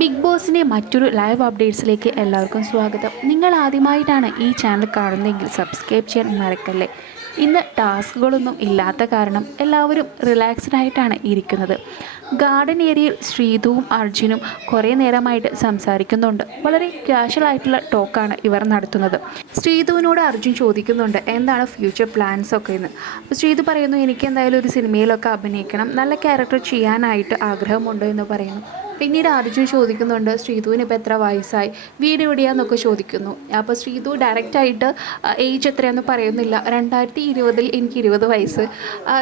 Big ബോസിന്റെ മറ്റൊരു live അപ്ഡേറ്റ്സിലേക്ക് എല്ലാവർക്കും സ്വാഗതം. നിങ്ങൾ ആദ്യമായിട്ടാണ് ഈ ചാനൽ കാണുന്നതെങ്കിൽ സബ്സ്ക്രൈബ് ചെയ്യാൻ മറക്കല്ലേ? ഇന്ന് ടാസ്കുകളൊന്നും ഇല്ലാത്ത കാരണം എല്ലാവരും റിലാക്സ്ഡ് ആയിട്ടാണ് ഇരിക്കുന്നത്. ഗാർഡൻ ഏരിയയിൽ ശ്രീധുവും അർജുനും കുറേ നേരമായിട്ട് സംസാരിക്കുന്നുണ്ട്. വളരെ കാഷ്വൽ ആയിട്ടുള്ള ടോക്കാണ് ഇവർ നടത്തുന്നത്. ശ്രീധുവിനോട് അർജുൻ ചോദിക്കുന്നുണ്ട് എന്താണ് ഫ്യൂച്ചർ പ്ലാൻസ് ഒക്കെ എന്ന്? അപ്പോൾ ശ്രീധു പറയുന്നു എനിക്ക് എന്തായാലും ഒരു സിനിമയിലൊക്കെ അഭിനയിക്കണം. നല്ല ക്യാരക്ടർ ചെയ്യാനായിട്ട് ആഗ്രഹമുണ്ട് എന്ന് പറയുന്നു. പിന്നീട് അർജുൻ ചോദിക്കുന്നുണ്ട് ശ്രീതുവിന് ഇപ്പോൾ എത്ര വയസ്സായി? വീട് എവിടെയാന്നൊക്കെ ചോദിക്കുന്നു. അപ്പോൾ ശ്രീതു ഡയറക്റ്റായിട്ട് ഏജ് എത്രയാണെന്ന് പറയുന്നില്ല. രണ്ടായിരത്തി ഇരുപതിൽ എനിക്ക് ഇരുപത് വയസ്സ്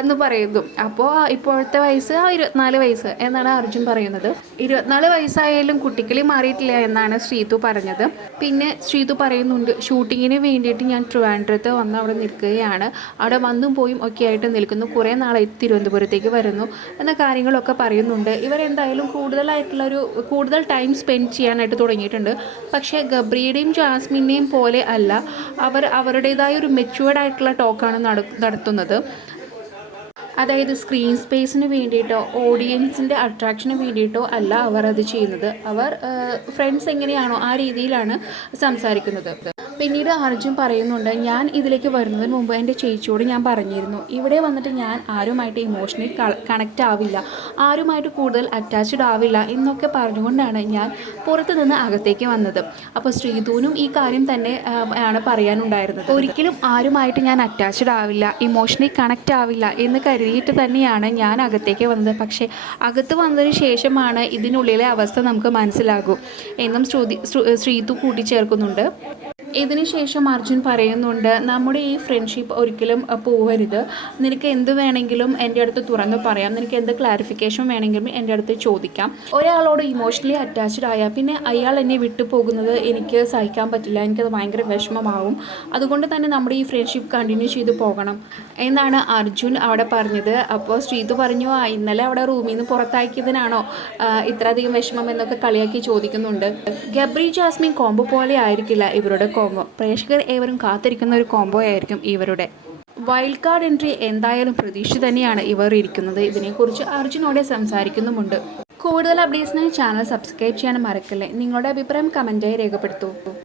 എന്ന് പറയുന്നു. അപ്പോൾ ഇപ്പോഴത്തെ വയസ്സ് ആ ഇരുപത്തിനാല് വയസ്സ് എന്നാണ് അർജുൻ പറയുന്നത്. ഇരുപത്തിനാല് വയസ്സായാലും കുട്ടിക്കളി മാറിയിട്ടില്ല എന്നാണ് ശ്രീതു പറഞ്ഞത്. പിന്നെ ശ്രീതു പറയുന്നുണ്ട് ഷൂട്ടിങ്ങിന് വേണ്ടിയിട്ട് ഞാൻ ട്രിവാൻഡ്രത്ത് വന്ന് അവിടെ നിൽക്കുകയാണ്. അവിടെ വന്നും പോയും ഒക്കെ ആയിട്ട് നിൽക്കുന്നു. കുറേ നാളായി തിരുവനന്തപുരത്തേക്ക് വരുന്നു എന്ന കാര്യങ്ങളൊക്കെ പറയുന്നുണ്ട്. ഇവരെന്തായാലും കൂടുതലായിട്ടുള്ളൊരു കൂടുതൽ ടൈം സ്പെൻഡ് ചെയ്യാനായിട്ട് തുടങ്ങിയിട്ടുണ്ട്. പക്ഷേ ഗബ്രിയുടെയും ജാസ്മിന്റെയും പോലെ അല്ല അവർ അവരുടേതായ ഒരു മെച്യൂർഡ് ആയിട്ടുള്ള ടോക്കാണ് നട നടത്തുന്നത്. അതായത് സ്ക്രീൻ സ്പേസിന് വേണ്ടിയിട്ടോ ഓഡിയൻസിന്റെ അട്രാക്ഷന് വേണ്ടിയിട്ടോ അല്ല അവർ അത് ചെയ്യുന്നത്. അവർ ഫ്രണ്ട്സ് എങ്ങനെയാണോ ആ രീതിയിലാണ് സംസാരിക്കുന്നത്. പിന്നീട് അർജുൻ പറയുന്നുണ്ട് ഞാൻ ഇതിലേക്ക് വരുന്നതിന് മുമ്പ് എന്റെ ചേച്ചിയോട് ഞാൻ പറഞ്ഞിരുന്നു. ഇവിടെ വന്നിട്ട് ഞാൻ ആരുമായിട്ട് ഇമോഷണലി കണക്റ്റ് ആവില്ല. ആരുമായിട്ട് കൂടുതൽ അറ്റാച്ച്ഡ് ആവില്ല എന്നൊക്കെ പറഞ്ഞുകൊണ്ടാണ് ഞാൻ പുറത്ത് നിന്ന് അകത്തേക്ക് വന്നത്. അപ്പോൾ ശ്രീധൂനും ഈ കാര്യം തന്നെ ആണ് പറയാനുണ്ടായിരുന്നത്. ഒരിക്കലും ആരുമായിട്ട് ഞാൻ അറ്റാച്ച്ഡ് ആവില്ല ഇമോഷണലി കണക്റ്റ് ആവില്ല എന്ന് കരുതിയിട്ട് തന്നെയാണ് ഞാൻ അകത്തേക്ക് വന്നത്. പക്ഷേ അകത്ത് വന്നതിന് ശേഷമാണ് ഇതിനുള്ളിലെ അവസ്ഥ നമുക്ക് മനസ്സിലാകൂ. എന്നും ശ്രുതി ശ്രു- ശ്രീതു കൂട്ടിച്ചേർക്കുന്നുണ്ട്. ഇതിനുശേഷം അർജുൻ പറയുന്നുണ്ട് നമ്മുടെ ഈ ഫ്രണ്ട്ഷിപ്പ് ഒരിക്കലും പോവരുത്. നിനക്ക് എന്ത് വേണമെങ്കിലും എന്റെ അടുത്ത് തുറന്ന് പറയാം. നിനക്ക് എന്ത് ക്ലാരിഫിക്കേഷൻ വേണമെങ്കിലും എന്റെ അടുത്ത് ചോദിക്കാം. ഒരാളോട് ഇമോഷണലി അറ്റാച്ച്ഡ് ആയാൽ പിന്നെ അയാൾ എന്നെ വിട്ടുപോകുന്നത് എനിക്ക് സഹിക്കാൻ പറ്റില്ല. എനിക്കത് ഭയങ്കര വിഷമമാവും. അതുകൊണ്ട് തന്നെ നമ്മുടെ ഈ ഫ്രണ്ട്ഷിപ്പ് കണ്ടിന്യൂ ചെയ്ത് പോകണം. എന്നാണ് അർജുൻ അവിടെ പറഞ്ഞത്. അപ്പോൾ ശ്രീതു പറഞ്ഞു ആ ഇന്നലെ അവിടെ റൂമിൽ നിന്ന് പുറത്താക്കിയതിനാണോ ഇത്രയധികം വിഷമം എന്നൊക്കെ കളിയാക്കി ചോദിക്കുന്നുണ്ട്. ഗബ്രി ജാസ്മിൻ കോംബോ പോലെ ആയിരിക്കില്ല ഇവരുടെ കോംബോ പ്രേക്ഷകർ ഏവരും കാത്തിരിക്കുന്ന ഒരു കോംബോ ആയിരിക്കും ഇവരുടെ. വൈൽഡ് കാർഡ് എൻട്രി എന്തായാലും പ്രതീക്ഷ തന്നെയാണ് ഇവർ ഇരിക്കുന്നത്. ഇതിനെക്കുറിച്ച് അർജുനോടെ സംസാരിക്കുന്നുമുണ്ട്. കൂടുതൽ അപ്ഡേറ്റ്സിനായി ചാനൽ സബ്സ്ക്രൈബ് ചെയ്യാൻ മറക്കല്ലേ. നിങ്ങളുടെ അഭിപ്രായം കമന്റായി രേഖപ്പെടുത്തൂ.